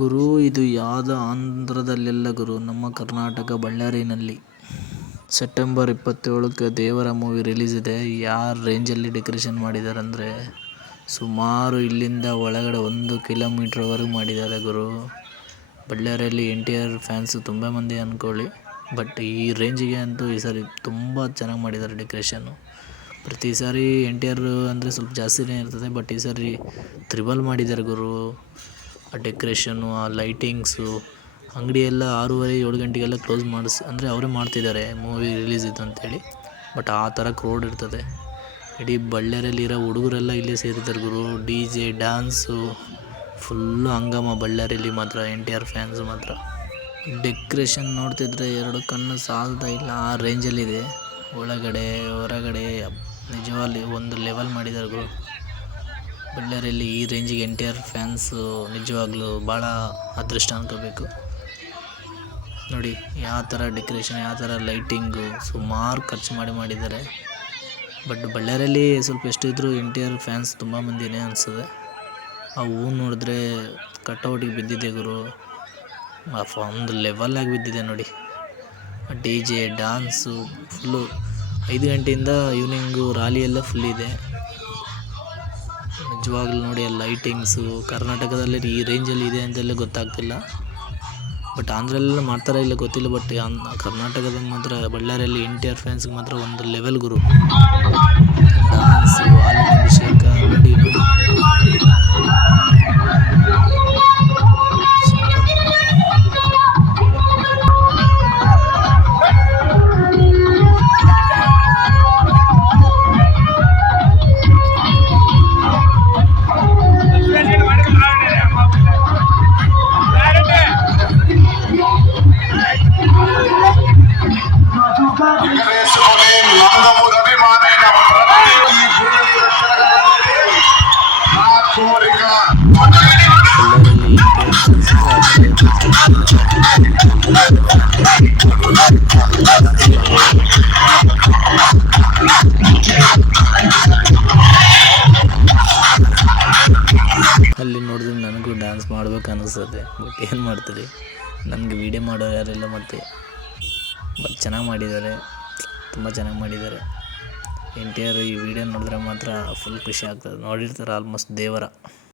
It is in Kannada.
ಗುರು ಇದು ಯಾವ್ದು ಆಂಧ್ರದಲ್ಲಿಲ್ಲ ಗುರು, ನಮ್ಮ ಕರ್ನಾಟಕ ಬಳ್ಳಾರಿನಲ್ಲಿ. ಸೆಪ್ಟೆಂಬರ್ 27ಕ್ಕೆ ದೇವರ ಮೂವಿ ರಿಲೀಸ್ ಇದೆ. ಯಾವ ರೇಂಜಲ್ಲಿ ಡೆಕೋರೇಷನ್ ಮಾಡಿದ್ದಾರೆ ಅಂದರೆ ಸುಮಾರು ಇಲ್ಲಿಂದ ಒಳಗಡೆ 1 ಕಿಲೋಮೀಟ್ರ್ವರೆಗೂ ಮಾಡಿದ್ದಾರೆ ಗುರು. ಬಳ್ಳಾರಿಯಲ್ಲಿ NTR ಫ್ಯಾನ್ಸು ತುಂಬ ಮಂದಿ ಅಂದ್ಕೊಳ್ಳಿ, ಬಟ್ ಈ ರೇಂಜಿಗೆ ಅಂತೂ ಈ ಸಾರಿ ತುಂಬ ಚೆನ್ನಾಗಿ ಮಾಡಿದ್ದಾರೆ ಡೆಕೋರೇಷನ್ನು. ಪ್ರತಿ ಸಾರಿ NTR ಅಂದರೆ ಸ್ವಲ್ಪ ಜಾಸ್ತಿನೇ ಇರ್ತದೆ, ಬಟ್ ಈ ಸಾರಿ ತ್ರಿಬಲ್ ಮಾಡಿದ್ದಾರೆ ಗುರು. ಆ ಡೆಕೋರೇಷನ್ನು, ಆ ಲೈಟಿಂಗ್ಸು, ಅಂಗಡಿ ಎಲ್ಲ 6:30-7 ಗಂಟೆಗೆಲ್ಲ ಕ್ಲೋಸ್ ಅಂದರೆ ಅವರೇ ಮಾಡ್ತಿದ್ದಾರೆ ಮೂವಿ ರಿಲೀಸ್ ಇದೆ ಅಂತೇಳಿ. ಬಟ್ ಆ ಥರ ಕ್ರೌಡ್ ಇರ್ತದೆ. ಇಡೀ ಬಳ್ಳಾರಿಯಲ್ಲಿರೋ ಹುಡುಗರೆಲ್ಲ ಇಲ್ಲೇ ಸೇರಿದ್ದಾರೆ ಗುರು. DJ ಡ್ಯಾನ್ಸು ಫುಲ್ಲು ಹಂಗಾಮ ಬಳ್ಳಾರಿಯಲ್ಲಿ ಮಾತ್ರ. NTR ಫ್ಯಾನ್ಸು ಮಾತ್ರ ಡೆಕೋರೇಷನ್ ನೋಡ್ತಿದ್ರೆ 2 ಕಣ್ಣು ಸಾಲ್ತಾ ಇಲ್ಲ, ಆ ರೇಂಜಲ್ಲಿದೆ. ಒಳಗಡೆ ಹೊರಗಡೆ ನಿಜವಾಗಿ ಒಂದು ಲೆವೆಲ್ ಮಾಡಿದ್ದಾರೆ ಗುರು. ಬಳ್ಳಾರಿಯಲ್ಲಿ ಈ ರೇಂಜಿಗೆ NTR ಫ್ಯಾನ್ಸು ನಿಜವಾಗ್ಲೂ ಭಾಳ ಅದೃಷ್ಟ ಅನ್ಕೋಬೇಕು. ನೋಡಿ ಯಾವ ಥರ ಡೆಕೋರೇಷನ್, ಯಾವ ಥರ ಲೈಟಿಂಗು, ಸುಮಾರು ಖರ್ಚು ಮಾಡಿದ್ದಾರೆ. ಬಟ್ ಬಳ್ಳಾರಿಯಲ್ಲಿ ಸ್ವಲ್ಪ ಎಷ್ಟು ಇದ್ದರೂ NTR ಫ್ಯಾನ್ಸ್ ತುಂಬ ಮಂದಿನೇ ಅನಿಸ್ತದೆ. ಆ ಹೂ ನೋಡಿದ್ರೆ ಕಟೌಟಿಗೆ ಬಿದ್ದಿದೆ ಗುರು, ಒಂದು ಲೆವೆಲ್ಲಾಗಿ ಬಿದ್ದಿದೆ ನೋಡಿ. DJ ಡ್ಯಾನ್ಸು ಫುಲ್ಲು 5 ಗಂಟೆಯಿಂದ ಈವ್ನಿಂಗು ರಾಲಿ ಎಲ್ಲ ಫುಲ್ ಇದೆ. ನಿಜವಾಗ್ಲೂ ನೋಡಿ ಆ ಲೈಟಿಂಗ್ಸು ಕರ್ನಾಟಕದಲ್ಲಿ ಈ ರೇಂಜಲ್ಲಿ ಇದೆ ಅಂತೆಲ್ಲ ಗೊತ್ತಾಗ್ತಿಲ್ಲ. ಬಟ್ ಆಂಧ್ರಲ್ಲೆಲ್ಲ ಮಾಡ್ತಾರಾ ಇಲ್ಲ ಗೊತ್ತಿಲ್ಲ, ಬಟ್ ಕರ್ನಾಟಕದ ಮಾತ್ರ ಬಳ್ಳಾರಿಯಲ್ಲಿ NTR ಫ್ಯಾನ್ಸ್ಗೆ ಮಾತ್ರ ಒಂದು ಲೆವೆಲ್ ಗುರು. ಡ್ಯಾನ್ಸು, ಹಾಲಿನ ಅಭಿಷೇಕ ನೋಡಿ ಅಲ್ಲಿ ನೋಡಿದ್ರೆ ನನಗೂ ಡ್ಯಾನ್ಸ್ ಮಾಡ್ಬೇಕು ಅನ್ನಿಸ್ತದೆ. ಬಟ್ ಏನು ಮಾಡ್ತೀರಿ, ನನಗೆ ವೀಡಿಯೋ ಮಾಡೋರು ಯಾರಿಲ್ಲ ಮತ್ತೆ. ಬಟ್ ಚೆನ್ನಾಗಿ ಮಾಡಿದ್ದಾರೆ, ತುಂಬ ಚೆನ್ನಾಗಿ ಮಾಡಿದ್ದಾರೆ. NTR ಈ ವಿಡಿಯೋ ನೋಡಿದ್ರೆ ಮಾತ್ರ ಫುಲ್ ಖುಷಿ ಆಗ್ತದೆ. ನೋಡಿರ್ತಾರೆ ಆಲ್ಮೋಸ್ಟ್ ದೇವರ